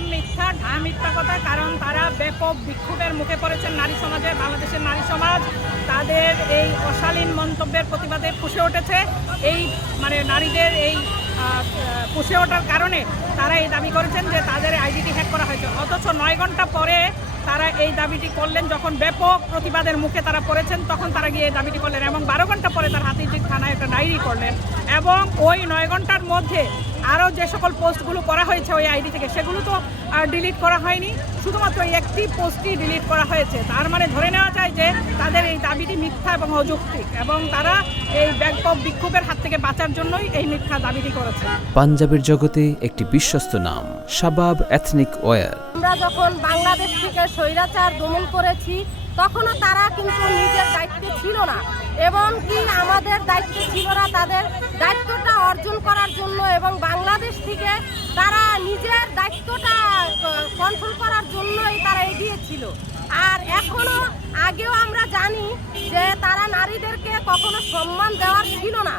একদম মিথ্যা, মিথ্যা কথা। কারণ তারা ব্যাপক বিক্ষোভের মুখে পড়েছেন নারী সমাজে। বাংলাদেশের নারী সমাজ তাদের এই অশালীন মন্তব্যের প্রতিবাদে ফুঁসে উঠেছে। এই নারীদের এই ফুঁসে ওঠার কারণে তারা এই দাবি করেছেন যে তাদের আইডিটি হ্যাক করা হয়েছে। অথচ 9 ঘন্টা পরে তারা এই দাবিটি করলেন, যখন ব্যাপক প্রতিবাদের মুখে তারা পড়েছেন তখন তারা গিয়ে এই দাবিটি করলেন এবং 12 ঘন্টা পরে তার হাতিরঝিল থানায় একটা ডায়েরি করলেন। এবং ওই 9 ঘন্টার মধ্যে আরও যে সকল পোস্টগুলো করা হয়েছে ওই আইডি থেকে, সেগুলো তো ডিলিট করা হয়নি, শুধুমাত্র এই একটি পোস্টই ডিলিট করা হয়েছে। তার মানে ধরে নেওয়া যায় যে তাদের এই দাবিটি মিথ্যা এবং অযৌক্তিক, এবং তারা এই ব্যাপক বিক্ষোভের হাত থেকে বাঁচার জন্যই এই মিথ্যা দাবিটি করেছে। পাঞ্জাবের জগতে একটি বিশ্বস্ত নাম শাবাব এথনিক ওয়্যার। আমরা যখন বাংলাদেশ থেকে স্বৈরাচার দমন করেছি তখনও তারা কিন্তু নিজের দায়িত্বে ছিল না, এবং কি আমাদের দায়িত্বে ছিল না তাদের দায়িত্বটা অর্জন করার জন্য, এবং বাংলাদেশ থেকে তারা নিজের দায়িত্বটা কন্ট্রোল করার জন্যই তারা এগিয়েছিল। আর এখনো আগেও আমরা জানি যে তারা নারীদেরকে কখনো সম্মান দেওয়ার ছিল না,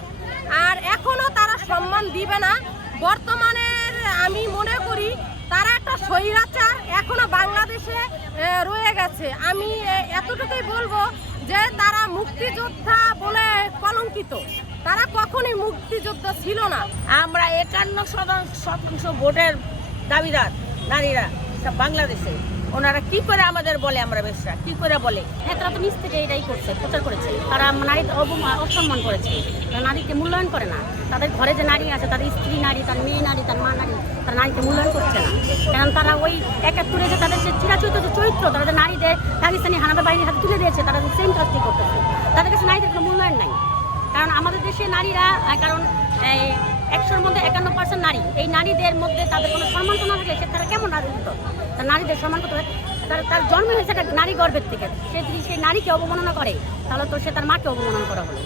আর এখনো তারা সম্মান দিবে না। বর্তমানের আমি মনে করি তারা একটা স্বৈরাচার এখনো বাংলাদেশে রয়ে গেছে। আমি এতটুকুই বলবো যে তারা মুক্তিযোদ্ধা বলে কলঙ্কিত, তারা কখনোই মুক্তিযোদ্ধা ছিল না। আমরা 51% ভোটের দাবিদার নারীরা সব বাংলাদেশে। ওনারা কি করে আমাদের বলে আমরা বেশরা কি করে বলে? হ্যাঁ, তারা তো নিজ থেকে এটাই করছে, প্রচার করেছে। তারা নারীদের অসম্মান করেছে, তারা নারীকে মূল্যায়ন করে না। তাদের ঘরে যে নারী আছে, তাদের স্ত্রী নারী, তার মেয়ে নারী, তার মা নারী, তারা নারীকে মূল্যায়ন করছে না। কারণ তারা ওই 71-এ যে তাদের যে চিরাচরিত যে চরিত্র, তারা যে নারীদের পাকিস্তানি হানাদার বাহিনীর হাতে তুলে দিয়েছে, তারা সেম কাজটি করতেছে। তাদের কাছে নারীদের কোনো মূল্যায়ন নাই। কারণ আমাদের দেশে নারীরা, কারণ 100-এর মধ্যে 51% নারী, এই নারীদের মধ্যে তাদের কোনো সম্মান তো না থাকলে সে তারা কেমন রাজনীতি? তার নারীদের সম্মান করতে হবে। তার জন্ম হয়েছে একটা নারী গর্ভের থেকে, সে যদি সেই নারীকে অবমাননা করে তাহলে তো সে তার মাকে অবমাননা করা হলো।